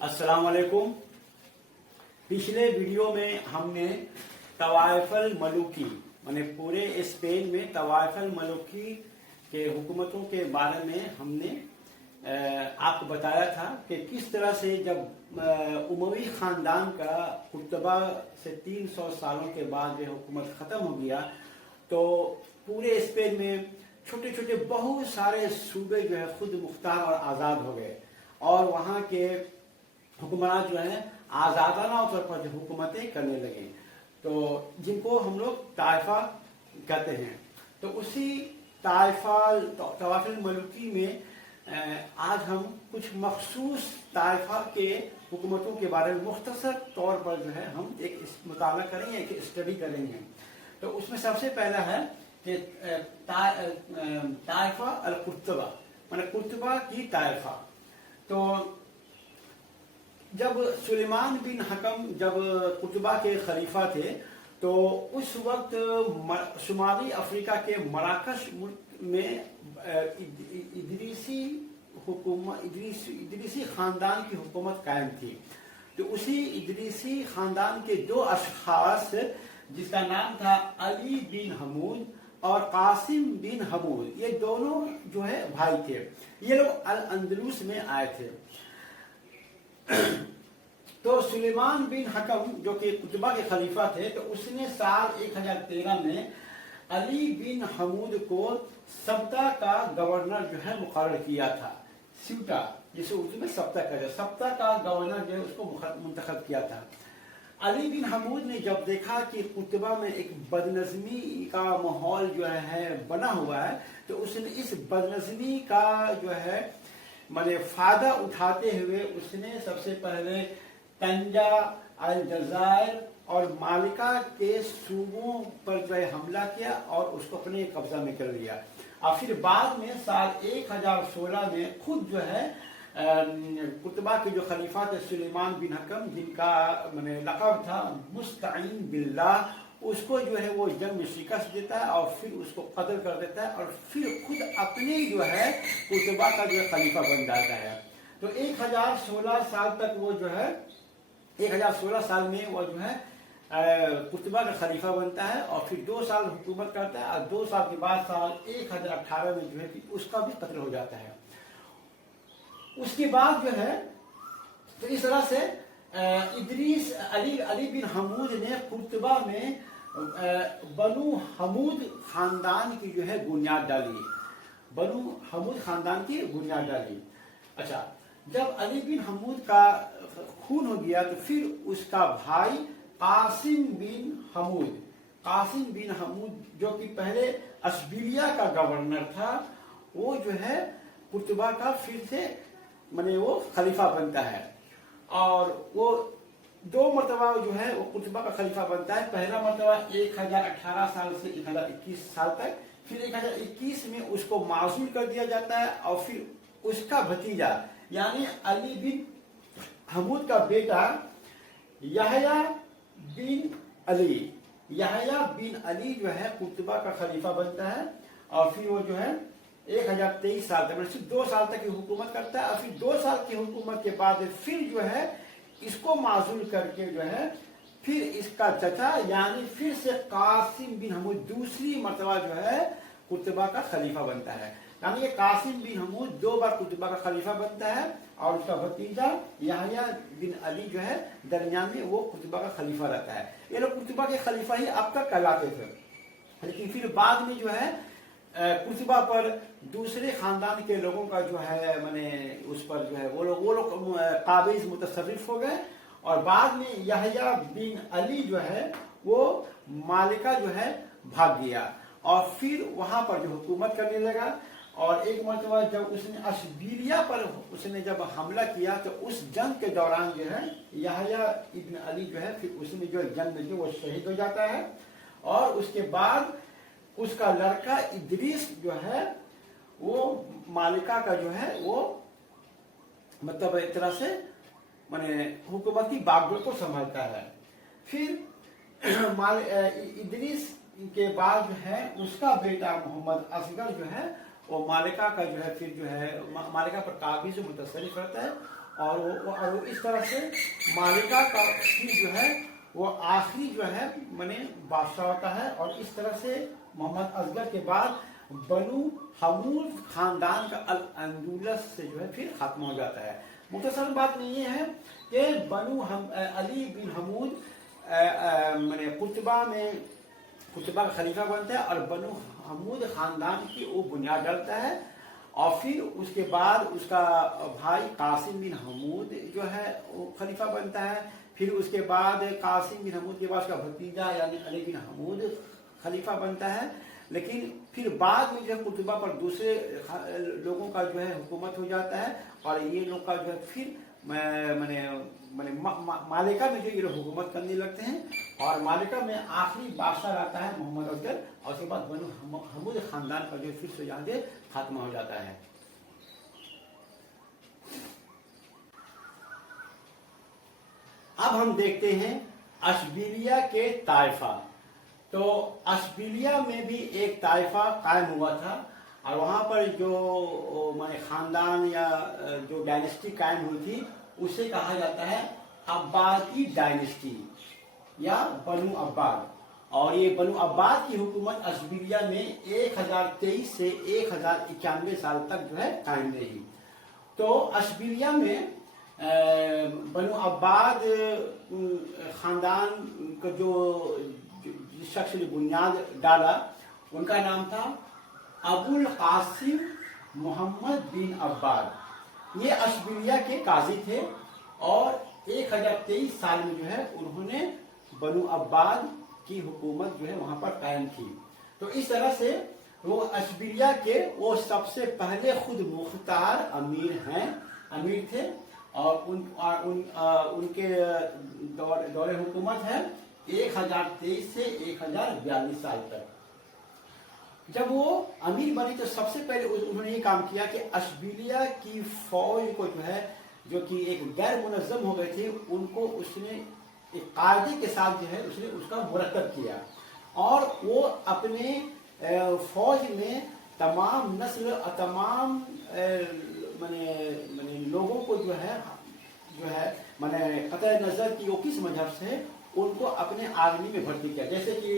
अस्सलाम वालेकुम। पिछले वीडियो में हमने तवाइफ अल मलूकी माने पूरे स्पेन में तवाइफ अल मलूकी के हुकूमतों के बारे में हमने आपको बताया था कि किस तरह से जब उमवी ख़ानदान का कुतबा से 300 सालों के बाद जो हुकूमत ख़त्म हो गया तो पूरे स्पेन में छोटे छोटे बहुत सारे सूबे जो है खुद मुख्तार और आज़ाद हो गए और वहाँ के हुक्मरान जो है आज़ादाना तौर पर जो हुकूमतें करने लगे, तो जिनको हम लोग ताइफा कहते हैं। तो उसी तवाइफ मलूकी में आज हम कुछ मखसूस ताइफा के हुकूमतों के बारे में मुख्तसर तौर पर जो है हम एक मुताला करेंगे, एक स्टडी करेंगे। तो उसमें सबसे पहला है कि ताइफा अल कुर्तबा माने कुर्तबा की ताइफा। तो जब सुलेमान बिन हकम जब कुतबा के खलीफा थे तो उस वक्त शुमाली अफ्रीका के मराकश मुल्क में इदरीसी खानदान की हुकूमत कायम थी। तो उसी इदरीसी खानदान के दो अशखास जिसका नाम था अली बिन हमूद और कासिम बिन हमूद, ये दोनों जो है भाई थे। ये लोग अल अंदलुस में आए थे। तो सुलेमान बिन हकम जो कि कुतबा के खलीफा थे, तो उसने साल 1013 में अली बिन हमूद को सब्ता का गवर्नर जो है मुकर्रर किया था। स्यूटा जिसे उर्दू में सब्ता कहते हैं, सब्ता का गवर्नर जो है उसको मुंतखब किया था। अली बिन हमूद ने जब देखा कि कुतबा में एक बदनज़मी का माहौल जो है बना हुआ है, तो उसने इस बदनज़मी का जो है माने फायदा उठाते हुए उसने सबसे पहले तंजा, अलजायर और मालिका के सूबों पर जो है हमला किया और उसको अपने कब्जा में कर लिया। और फिर बाद में साल 1016 में खुद जो है कुतबा के जो खलीफा थे सुलेमान बिन हकम, जिनका माने लक़ब था मुस्तईन बिल्लाह, उसको जो है वो जंग में शिकस्त देता है और फिर उसको कत्ल कर देता है और फिर खुद अपने जो है कुतबा का जो है खलीफा बन जाता है। तो 1016 साल तक वो जो है 1016 साल में वो जो है कुतबा का खलीफा बनता है और फिर 2 साल हुकूमत करता है और 2 साल के बाद साल 1018 में जो है कि उसका भी कत्ल हो जाता है। उसके बाद जो है तो इस तरह से अली बिन हमूद ने कुतबा में बनु हमूद खानदान की जो है बुनियाद डाली, बनु हमूद खानदान की बुनियाद डाली। अच्छा, जब अली बिन हमूद का खून हो गया तो फिर उसका भाई कासिम बिन हमूद जो कि पहले अशबिलिया का गवर्नर था, वो जो है कुतबा का फिर से माने वो खलीफा बनता है और वो 2 मरतबा जो है वो कुतबा का खलीफा बनता है। पहला मरतबा 1018 साल से 1021 साल तक, फिर 1021 में उसको माज़ूल कर दिया जाता है और फिर उसका भतीजा यानी अली बिन हमूद का बेटा यहया बिन अली जो है कुतबा का खलीफा बनता है और फिर वो जो है 1023 साल तक सिर्फ 2 साल तक की हुकूमत करता है और फिर 2 साल की हुकूमत के बाद फिर जो है इसको माज़ूल करके जो है फिर इसका चचा यानी फिर से कासिम बिन हमूद दूसरी मरतबा जो है कुतबा का खलीफा बनता है। यानी ये कासिम बिन हमूद 2 बार कुतबा का खलीफा बनता है और उसका भतीजा यहया बिन अली जो है दरमियान में वो कुतबा का खलीफा रहता है। ये लोग कुतबा के खलीफा ही अब तक कहलाते थे, लेकिन फिर बाद में जो है कुतबा पर दूसरे खानदान के लोगों का जो है माने उस पर जो है वो लोग काबिज मुतसर्रिफ हो गए और बाद में यहया बिन अली जो है वो मालिका जो है भाग गया और फिर वहां पर जो हुकूमत करने लगा। और एक मरतबा जब उसने अशबिलिया पर उसने जब हमला किया तो उस जंग के दौरान जो है यहया इब्न अली जो है फिर उसने जो जंग में जो वो शहीद हो जाता है और उसके बाद उसका लड़का इदरीस जो है वो मालिका का जो है वो मतलब एक तरह से माने हुकूमत की बागडोर को संभालता है। फिर इदरीस के बाद जो है उसका बेटा मोहम्मद असगर जो है वो मालिका का जो है फिर जो है मालिका पर काबिज मुतसर्रिफ रहता है और वो इस तरह से मालिका का की जो है वो आखिरी जो है माने बादशाह होता है। और इस तरह से मोहम्मद असगर के बाद बनु हमूद खानदान का अल अंदुलस से जो है फिर खत्म हो जाता है। मुख्तसर बात में ये है कि अली बिन हमूद माने कुतबा का खलीफा बनता है और बनु हमूद खानदान की वो बुनियाद डालता है। और फिर उसके बाद उसका भाई कासिम बिन हमूद जो है वो खलीफा बनता है। फिर उसके बाद कासिम बिन हमूद के बाद उसका भतीजा यानी अली बिन हमूद खलीफा बनता है। लेकिन फिर बाद में जो है कुतबा पर दूसरे लोगों का जो है हुकूमत हो जाता है और ये लोग का जो है फिर मालिका में जो ये लोग हुकूमत करने लगते हैं। और मालिका में आखिरी बादशाह रहता है मोहम्मद असगर और उसके बाद बनु हमूद खानदान का जो फिर से यहाँ से खात्मा हो जाता है। अब हम देखते हैं अशबिलिया के ताइफा। तो अशबिलिया में भी एक ताइफा कायम हुआ था और वहाँ पर जो माने खानदान या जो डायनेस्टी कायम हुई थी उसे कहा जाता है अब्बादी डायनेस्टी या बनु अब्बाद। और ये बनु अब्बाद की हुकूमत अशबिलिया में 1023 से 1091 साल तक जो है कायम रही। तो अशबिलिया में बनु अब्बाद खानदान का जो जिस शख्स ने बुनियाद डाला उनका नाम था अबुल कासिम मोहम्मद बिन अब्बाद। ये अशबिलिया के काजी थे और 1023 साल में जो है उन्होंने बनु अब्बाद की हुकूमत जो है वहां पर कायम की। तो इस तरह से वो अशबिलिया के वो सबसे पहले खुद मुख्तार अमीर थे और उनके दौरे हुकूमत है 1023 से 1042 साल तक। जब वो अमीर बने तो सबसे पहले उन्होंने ये काम किया कि अशबिलिया की फौज को जो है जो कि एक गैर मुनज़्ज़म हो गए थे उनको उसने एक कायदे के साथ जो है उसने उसका मुरक्कब किया और वो अपने फौज में तमाम नस्ल तमाम माने लोगों को जो है माने कतई नजर की वो किस मजहब से उनको अपने आर्मी में भर्ती किया। जैसे कि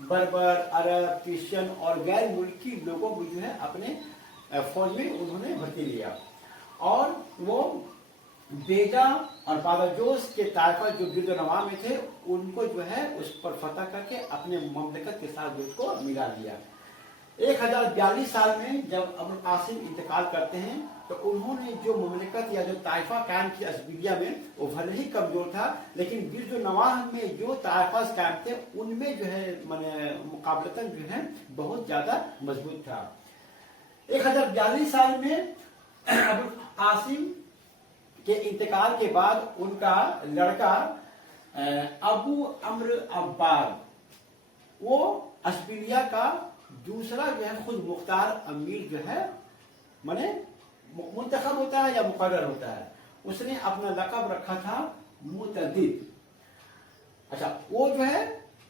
बर्बर, अरब, क्रिश्चियन और गैर मुल्की लोगों को जो है अपने फौज में उन्होंने भर्ती लिया। और वो बेजा और बादाजोस के ताइफा जो गिरदनवा में थे उनको जो है उस पर फतह करके अपने ममलकत के साथ उसको मिला लिया। 1042 साल में जब अबुल कासिम इंतकाल करते हैं तो उन्होंने जो ममलकत या जो ताइफा कायम किया अशबिलिया में वो भले ही कमजोर था लेकिन गिरदनवाह में जो ताइफा कायम थे उनमें जो है माने मुकाबलतन जो है बहुत ज्यादा मजबूत था। 1042 साल में अबुल कासिम के इंतकाल के बाद उनका लड़का अबू अम्र अब्बाद वो अशबिलिया का दूसरा जो है खुद मुख्तार अमीर जो है माने मुंतखब होता है या मुकर्रर होता है। उसने अपना लक़ब रखा था मुतअद्दिद। अच्छा, वो जो है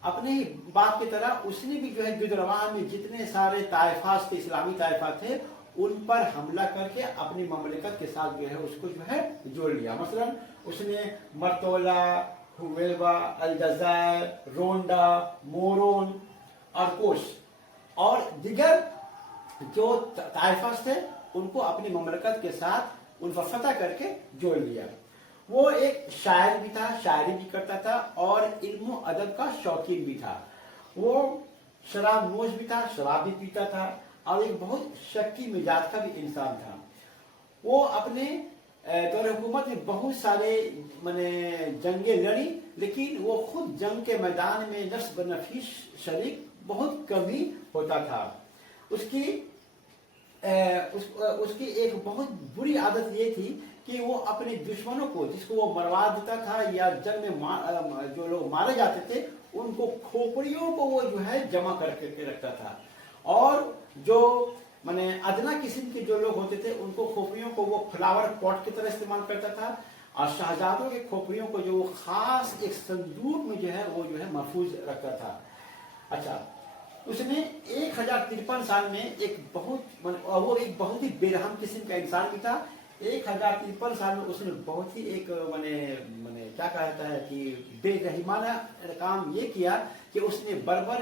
अपने ही बाप की तरह उसने भी जो है गिरदनवाह में जितने सारे ताइफास के इस्लामी ताइफा थे उन पर हमला करके अपनी ममलकत के साथ जो है उसको जो है जोड़ लिया। मसलन उसने मर्तोला, हुवेलबा, अलजायर, रोंडा, मोरोन और कोश और दिगर जो ताइफास थे उनको अपनी ममलकत के साथ उन पर फतह करके जोड़ लिया। वो एक शायर भी था, शायरी भी करता था और इल्म अदब का शौकीन भी था। वो शराब नोश भी था, शराब भी पीता था और एक बहुत शक्की मिजाज का भी इंसान था। वो अपने दौर हुकूमत में बहुत सारे माने जंगें लड़ी लेकिन वो खुद जंग के मैदान में नफ्स बनफीस शरीक बहुत कम ही होता था। उसकी एक बहुत बुरी आदत ये थी कि वो अपने दुश्मनों को जिसको वो मरवा देता था या जंग में जो लोग मारे जाते थे उनको खोपड़ियों को वो जो है जमा करके रखता था और जो माने अदना किस्म के जो लोग होते थे उनको खोपड़ियों को वो फ्लावर पॉट की तरह इस्तेमाल करता था और शहजादों के खोपड़ियों को जो खास एक संदूक में जो है वो जो है महफूज रखता था। अच्छा, उसने 1053 साल में वो एक बहुत ही बेरहम किस्म का इंसान भी था। 1053 साल में उसने बहुत ही एक माने माने क्या कहता है कि बेरहिमाना काम ये किया कि उसने बर्बर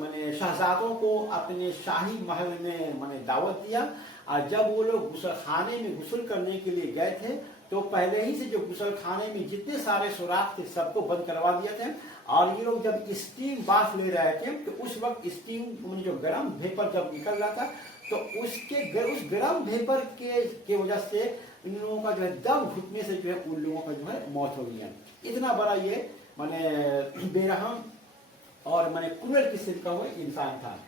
माने शहजादों को अपने शाही महल में माने दावत दिया। और जब वो लोग गुसल खाने में गुसल करने के लिए गए थे तो पहले ही से जो गुसल खाने में जितने सारे सुराख थे सबको बंद करवा दिए थे। और ये लोग जब स्टीम बाथ ले रहे थे तो उस वक्त स्टीम जो गर्म वेपर जब निकल रहा था तो उस गर्म वेपर के वजह से इन लोगों का जो है दम घुटने से जो है उन लोगों का जो है मौत हो गई है। इतना बड़ा ये माने बेरहम और माने क्रूअल किस्म का वो इंसान था।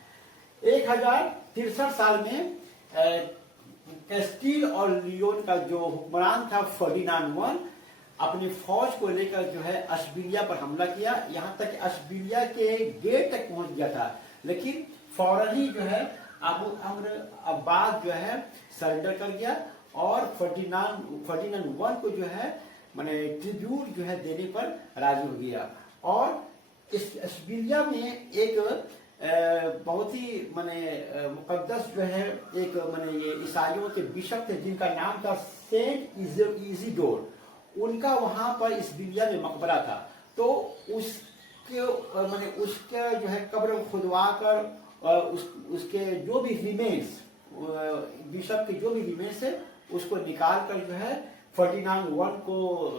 1063 साल में कैस्टिल और लियोन का जो हुक्मरान था फर्डिनांड वन अपनी फौज को लेकर जो है अशबिलिया पर हमला किया। यहाँ तक अशबिलिया के गेट तक पहुंच गया था, लेकिन फौरन ही जो है अबू अम्र अब्बास जो है सरेंडर कर गया और फर्डिनांड वन को जो है माने ट्रिब्यूट जो है देने पर राजी हो गया। और इस अशबिलिया में एक बहुत ही माने मुकद्दस जो है एक माने ये ईसाइयों के बिशप थे जिनका नाम था सेंट इजीडोर। उनका वहां पर इस बिलिया में मकबरा था। तो उसके माने उसके जो है कब्र खुदवा कर उसके जो भी रिमेन्स बिशप के जो भी रिमेन्स है उसको निकाल कर जो है फर्डिनांड वन को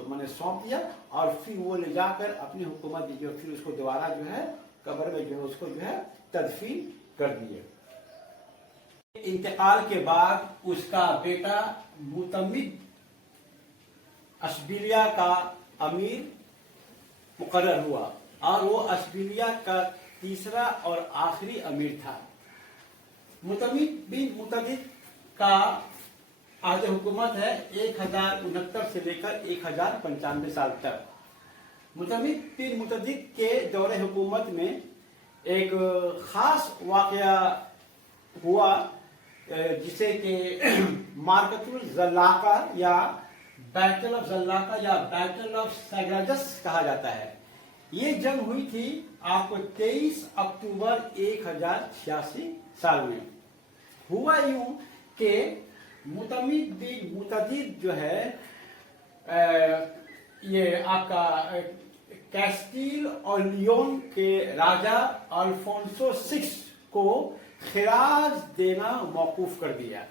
माने सौंप दिया। और फिर वो ले जाकर अपनी हुकूमत जो फिर उसको दोबारा जो है कब्र में जो है उसको जो है तदफीन कर दिए। इंतकाल के बाद उसका बेटा मुतमिद अशबिलिया का अमीर मुकर्रर हुआ और वो अशबिलिया का तीसरा और आखिरी अमीर था। मुतमिद बिन मुतदिद का अहद हुकूमत है 1069 से लेकर 1095 साल तक। मुतमिद बिन मुतदिद के दौरे हुकूमत में एक खास वाकया हुआ जिसे कि मार्कतुल जल्लाका या बैटल ऑफ जल्लाका या बैटल ऑफ सैग्राजस कहा जाता है। ये जंग हुई थी आपको 23 अक्टूबर 1086 साल में। हुआ यूं कि मुतमिद बिन मुतदिद जो है ये आपका कैस्टिल और लियोन के राजा अल्फोंसो VI को खिराज देना मौकूफ कर दिया,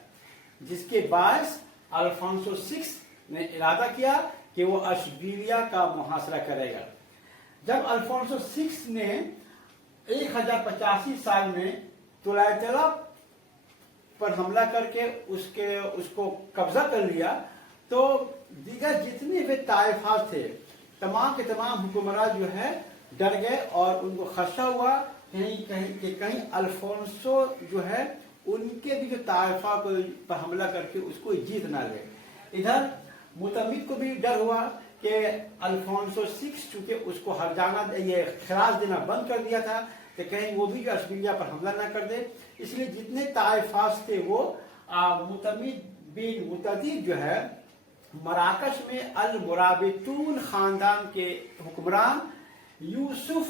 जिसके बायस अल्फोंसो VI ने इरादा किया कि वो अशबिलिया का मुहासरा करेगा। जब अल्फोंसो VI ने 1085 साल में तुलैतला पर हमला करके उसको कब्जा कर लिया तो दीगर जितने भी ताइफात थे तमाम के तमाम हुक्मरान जो है डर गए और उनको खदशा हुआ कहीं अल्फोंसो जो है उनके भी जो ताइफा को पर हमला करके उसको जीत ना ले। इधर मुतमिद को भी डर हुआ कि अल्फोंसो VI चूंकि उसको हरजाना ये खराज देना बंद कर दिया था तो कहीं वो भी अशबिलिया पर हमला ना कर दे, इसलिए जितने ताइफात थे वो मुतमिद बिन मुतदिद जो है मराकश में अल मुराबितून खानदान के हुक्मरान यूसुफ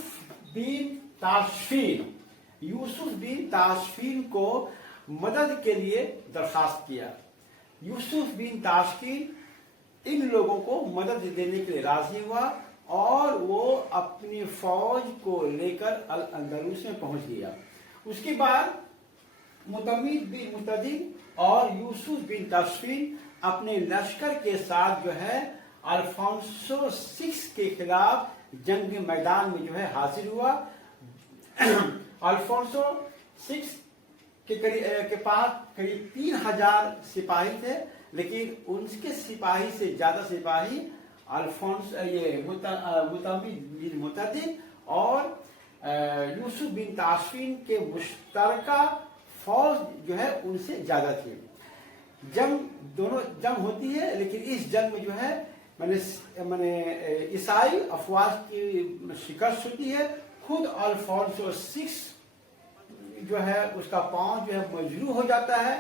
बिन ताशफीन को मदद के लिए दरखास्त किया। यूसुफ बिन ताशफीन इन लोगों को मदद देने के लिए राजी हुआ और वो अपनी फौज को लेकर अल अंदलुस में पहुंच गया। उसके बाद मुतमिद बिन मुतदिद और यूसुफ बिन ताशफीन अपने लश्कर के साथ जो है अल्फोंसो VI के खिलाफ जंग मैदान में जो है हाजिर हुआ। अल्फोंसो VI के पास करीब 3000 सिपाही थे, लेकिन उनके सिपाही से ज्यादा सिपाही मुतमिद बिन मुतदिद और यूसुफ बिन ताशफीन के मुश्तरका फौज जो है उनसे ज्यादा थी। जंग होती है, लेकिन इस जंग में जो है मैंने ईसाई अफवाज की शिकस्त होती है। खुद अल्फोंसो VI जो है उसका पांव जो है मजरूह हो जाता है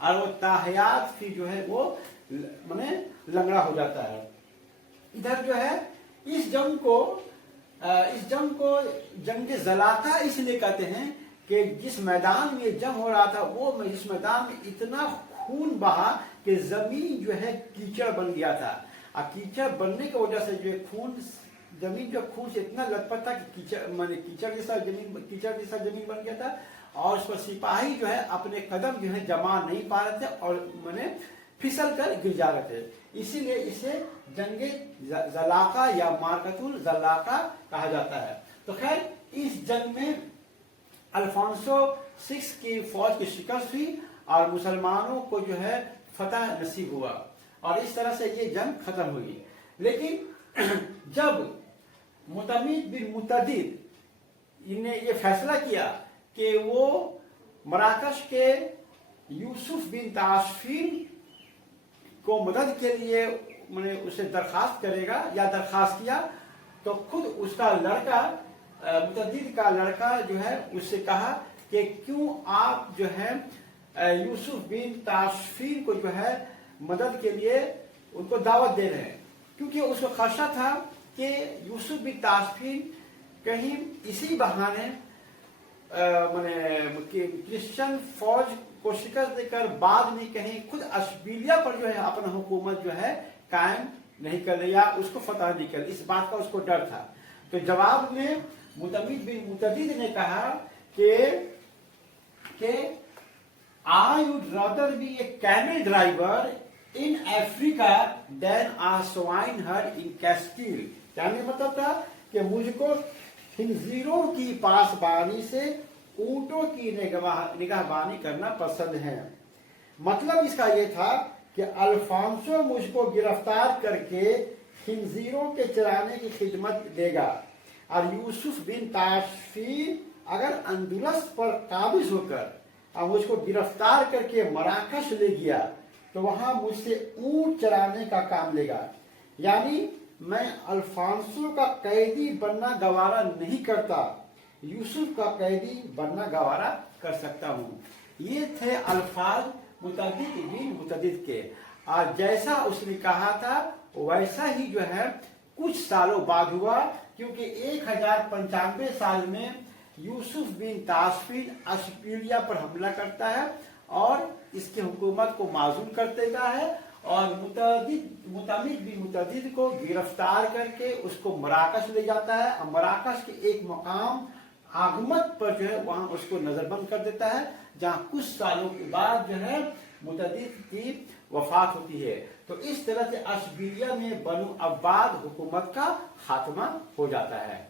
और वो ताहयात फिर जो है वो माने लंगड़ा हो जाता है। इधर जो है इस जंग को जंग जलाता इसलिए कहते हैं कि जिस मैदान में जंग हो रहा था वो जिस मैदान में इतना خون بہا کہ زمین جو ہے کیچڑ بن گیا تھا. اور کیچڑ بننے کی وجہ سے جو ہے زمین جو خون سے اتنا لطپت تھا کہ کیچڑ جیسا زمین بن گیا تھا. اور اس پر سپاہی جو ہے اپنے قدم جو ہے جما نہیں پا رہے تھے اور پھسل کر گر جا رہے تھے. اسی لیے اسے جنگ زلاقہ یا مارکۃ الزلاقہ کہا جاتا ہے. تو خیر اس جنگ میں الفانسو 6 کی فوج کی شکست ہوئی اور مسلمانوں کو جو ہے فتح نصیب ہوا اور اس طرح سے یہ جنگ ختم ہوئی. لیکن جب معتمد بن متعدد نے یہ فیصلہ کیا کہ وہ مراکش کے یوسف بن تاشفین کو مدد کے لیے اسے درخواست کرے گا یا درخواست کیا، تو خود اس کا لڑکا متعدد کا لڑکا جو ہے اس سے کہا کہ کیوں آپ جو ہے یوسف بن تاشفین کو جو ہے مدد کے لیے ان کو دعوت دے رہے ہیں. کیونکہ اس کو خدشہ تھا کہ یوسف بن تاشفین کہیں اسی بہانے کرسچن فوج کو شکست دے کر بعد میں کہیں خود اشبیلیہ پر جو ہے اپنا حکومت جو ہے قائم نہیں کر لے یا اس کو فتح نہیں کر لے. اس بات کا اس کو ڈر تھا. تو جواب میں معتمد بن متعدد نے کہا کہ I would rather be a camel driver in Africa than a swineherd in Castile. کہنے مطلب تھا کہ مجھ کو خنزیروں کی پاسبانی سے اونٹوں کی نگہبانی کرنا پسند ہے. مطلب اس کا یہ تھا کہ الفانسو مجھ کو گرفتار کر کے خنزیروں کے چرانے کی خدمت دے گا اور یوسف بن تاشفین اگر اندلس پر قابض ہو کر اور مجھ کو گرفتار کر کے مراکش لے گیا تو وہاں مجھ سے اونٹ چرانے کا کام لے گا. یعنی میں الفانسو کا قیدی بننا گوارا نہیں کرتا، یوسف کا قیدی بننا گوارا کر سکتا ہوں. یہ تھے الفاظ متعدد بن متعدد کے. اور جیسا اس نے کہا تھا ویسا ہی جو ہے کچھ سالوں بعد ہوا، کیونکہ 1095 سال میں یوسف بن تاشفین اشبیلیہ پر حملہ کرتا ہے اور اس کی حکومت کو معزول کر دیتا ہے اور معتمد بن متعدد کو گرفتار کر کے اس کو مراکش لے جاتا ہے اور مراکش کے ایک مقام آگمت پر جو ہے وہاں اس کو نظر بند کر دیتا ہے، جہاں کچھ سالوں کے بعد جو ہے متعدد کی وفات ہوتی ہے. تو اس طرح سے اشبیلیہ میں بنو عباد حکومت کا خاتمہ ہو جاتا ہے.